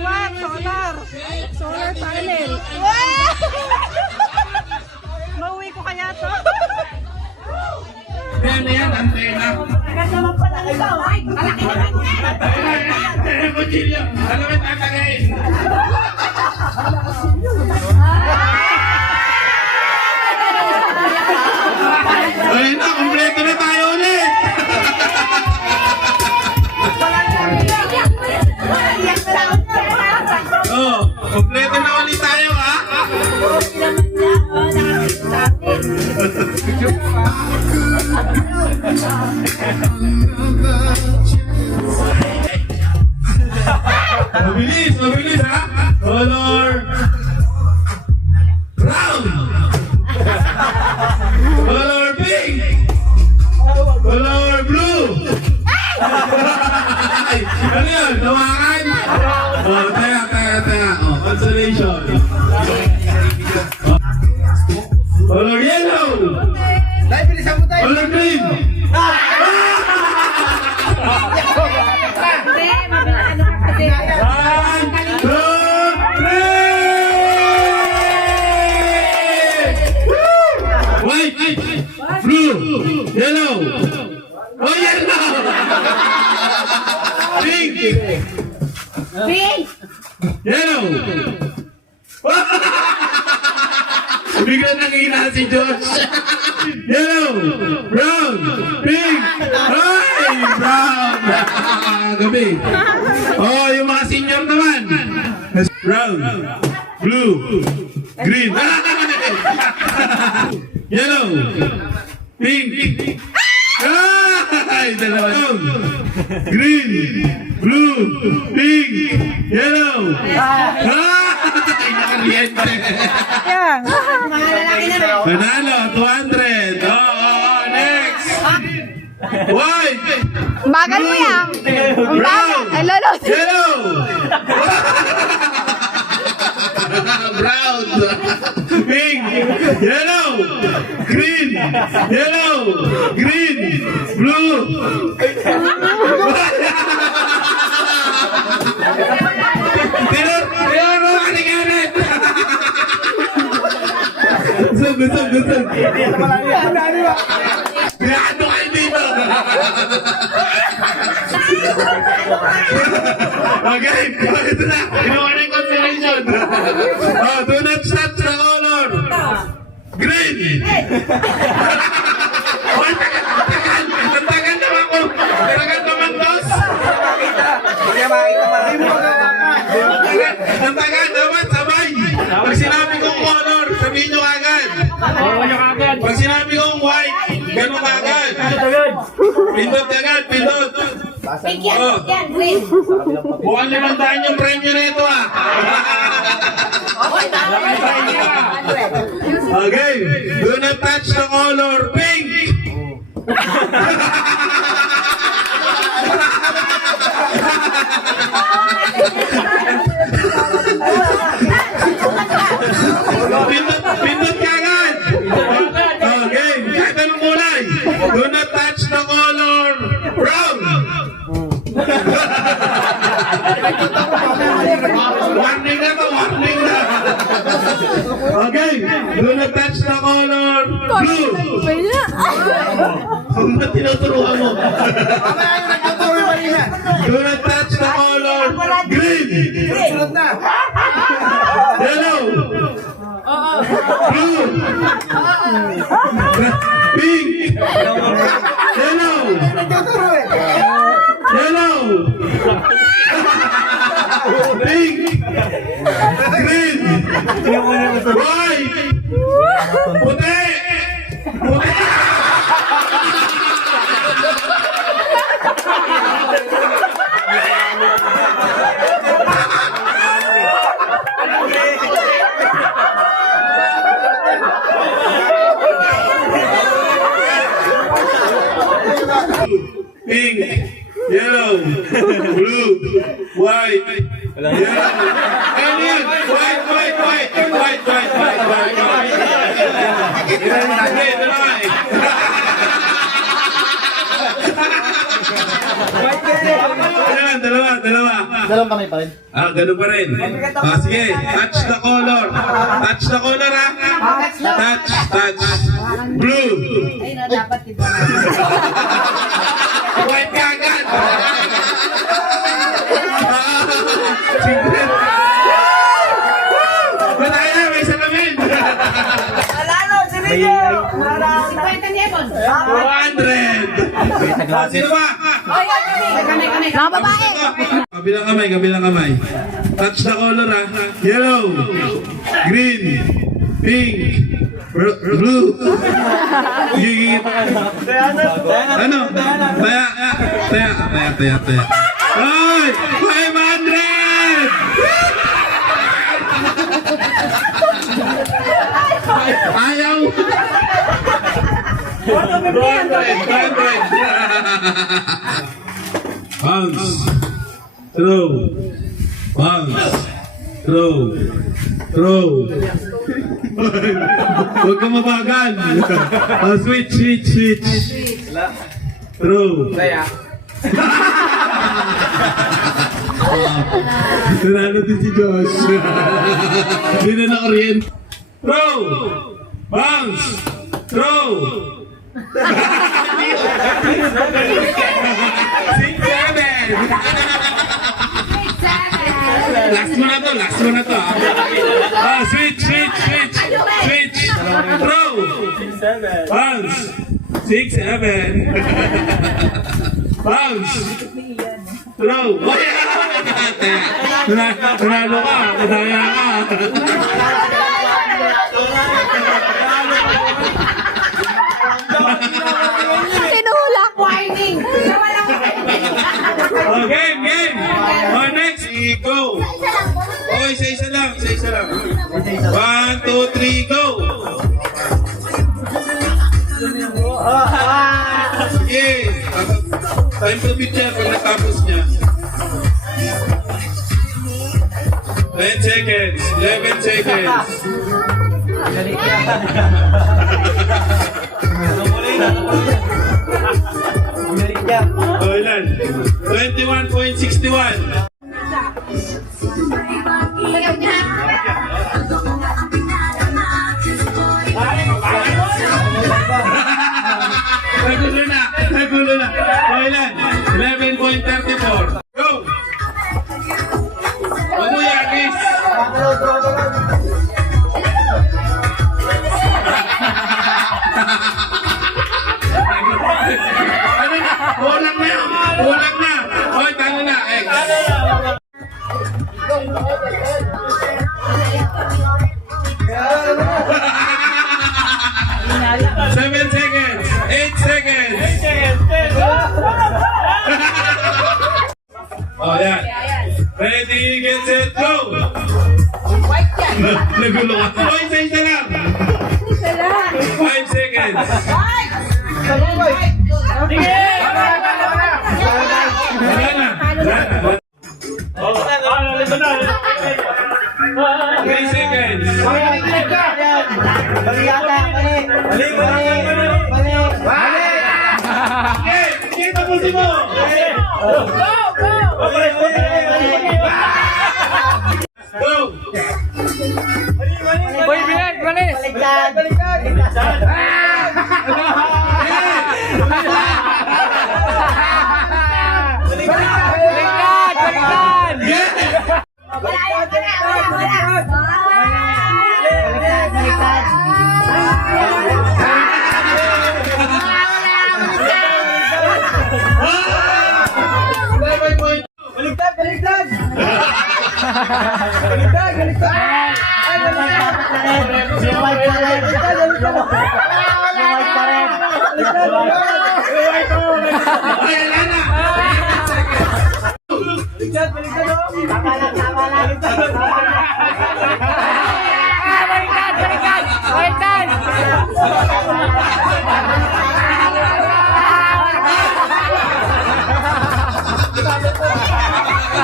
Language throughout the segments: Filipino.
What? Solar. Solar panel. Mauwi ko kaya to. Ano yan? Antena. Agad naman pala ikaw. Ay, malaki naman yan. Kutsilyo. Ano ba tatagayin? Ayun na, kompleto na tayo ulit. Oh, kompleto na ulit tayo, ha? Mabilis, mabilis, ha? Color brown. Color pink. Color blue. Ano yun? Tawakan? Oh, taya. Oh, consolation. Color yellow. Color green. Hindi, ano ka kasi. 1, 2, 3! White, blue, yellow. Oh, yellow! Pink, Pink! yellow. Bigla nangina si Josh. Yellow, brown, pink. Ay, brown. Gabi. Oh, yung mga senior naman. Brown, blue, green. Yellow, pink. Ay, dalawa. Green, blue, pink, yellow. Ay, nakaliente. Yan. Mga lalaki na rin. Panalo, 200. Next. White. Bagal mo yan. Ang bagal. Ay, lolo. Yellow. Brown. Pink. Yellow. Green. Yellow. Green. Blue. Tinuro ka ni Kenneth. Gusog. Ano kayo dito? Okay, ito na. Ginawa na yung constellation. Oh, do not touch the color. Green. Oh, tagal. Ang tagal naman ko. Tagal naman, boss. Ang tagal naman, sabay. Pag sinabi kong color, sabihin nyo agad. Pag sinabi kong white, ganun agad. Pindot agad, pindot. Oh. Mukhang 500 yung premyo na ito, ah. Okay, do not touch the color pink. Pindot ka agad. Okay, kahit anong kulay. Do not touch the color brown. Warning na to, warning na. Okay, do not touch the color blue. Kung ba't tinuturuan mo? Do not touch the color green. Yellow. Blue. Pink. Yellow. Yellow. Pink. Green. White. Puti. Puti. Pink, yellow, blue, white, yellow. Ano yan? White. Dalawa. dalawa. Dalawang kamay pa rin. Ah, ganun pa rin. Ah, sige, touch the color. Touch the color, ha? Touch. Blue. Ay, na dapat iba. White ka agad. Matay na, may salamin. Alalo, sinigyo! 50 Devon. 200. Ah, sino ba? Ay, kami. Mga babae. Kabilang kamay. Touch the color, ha? Yellow, green, pink, blue. Gigit. Ano? Taya. Ay! 500! Ayaw! 200! Bounce. Throw. Huwag ka mabagal. Oh, switch. Throw. Nanalo din si Josh. Hindi na na-orient. Throw. Bounce. Throw. 6-7. Last mo na to. Ah, switch. Throw. Bounce. 6-7. Bounce. Throw. Oh, yeah. Nanalo ka. Madaya ka. Tinulak. Whining. Oh, game. Oh, next. Go. Oh, isa-isa lang. 1, 2, 3, go. Sige. Time to beat niya pag natapos niya. 10 seconds. 11 seconds. Oh, ilan? 21.61. Nagulo na. Oh, ilan? 11.34. Go! Ano yan, Chris? Ano na? Kulang na. Hoy, talo na. Seven seconds. 8 seconds. Oh, yan. Ready, get set, go! White yan. Nagulo ka. Oh, isa lang. 5 seconds. White! Wala na. 3 seconds. Sige, tapusin mo. Go! Boy, bilis.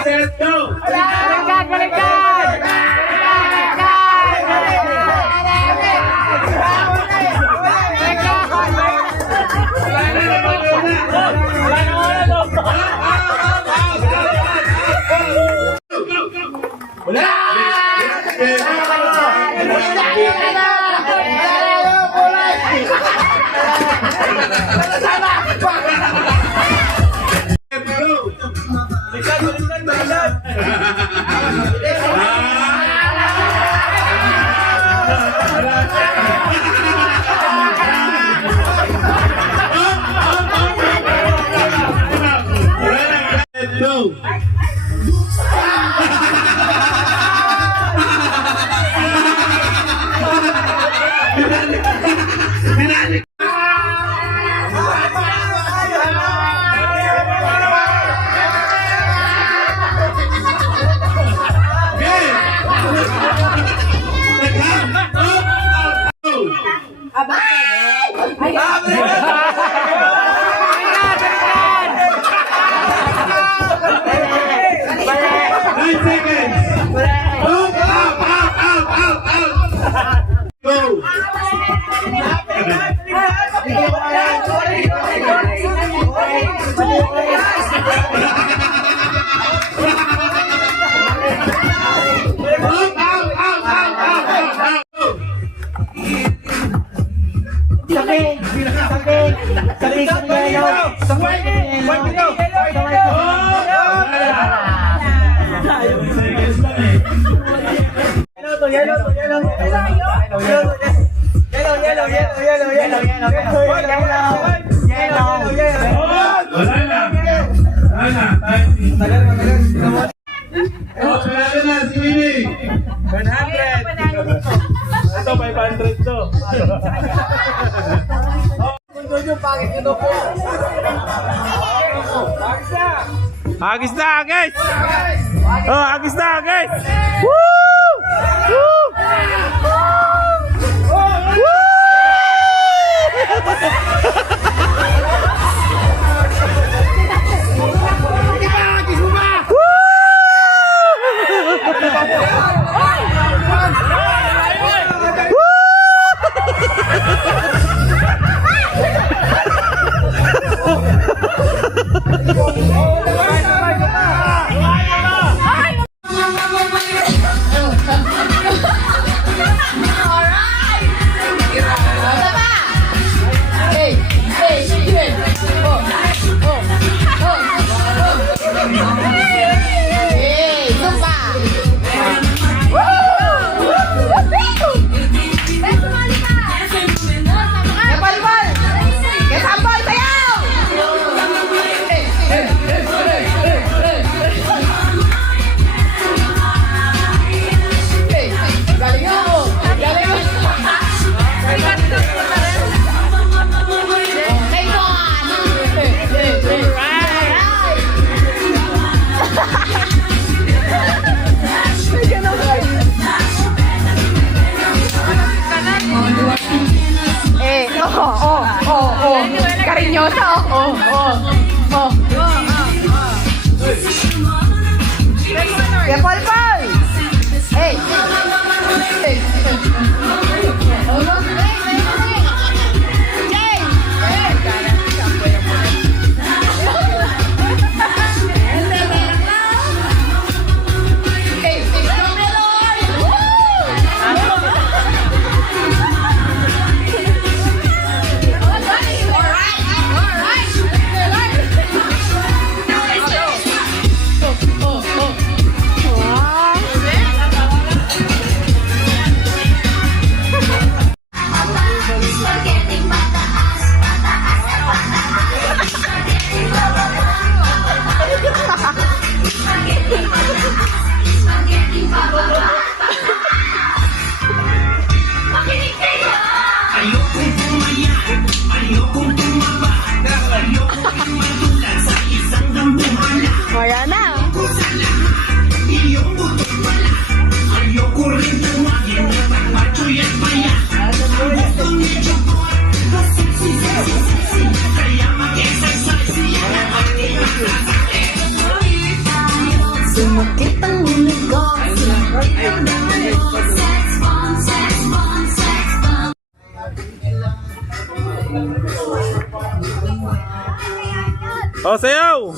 Set, go! Go! Ito, 500 to. Agis na, agis! Oh, agis na, agis! Woo! Woo! Cariñosa, ¡Qué polpol! ¡Ey! Wala na. Sumakit ang ulit ko. Oh, sayaw!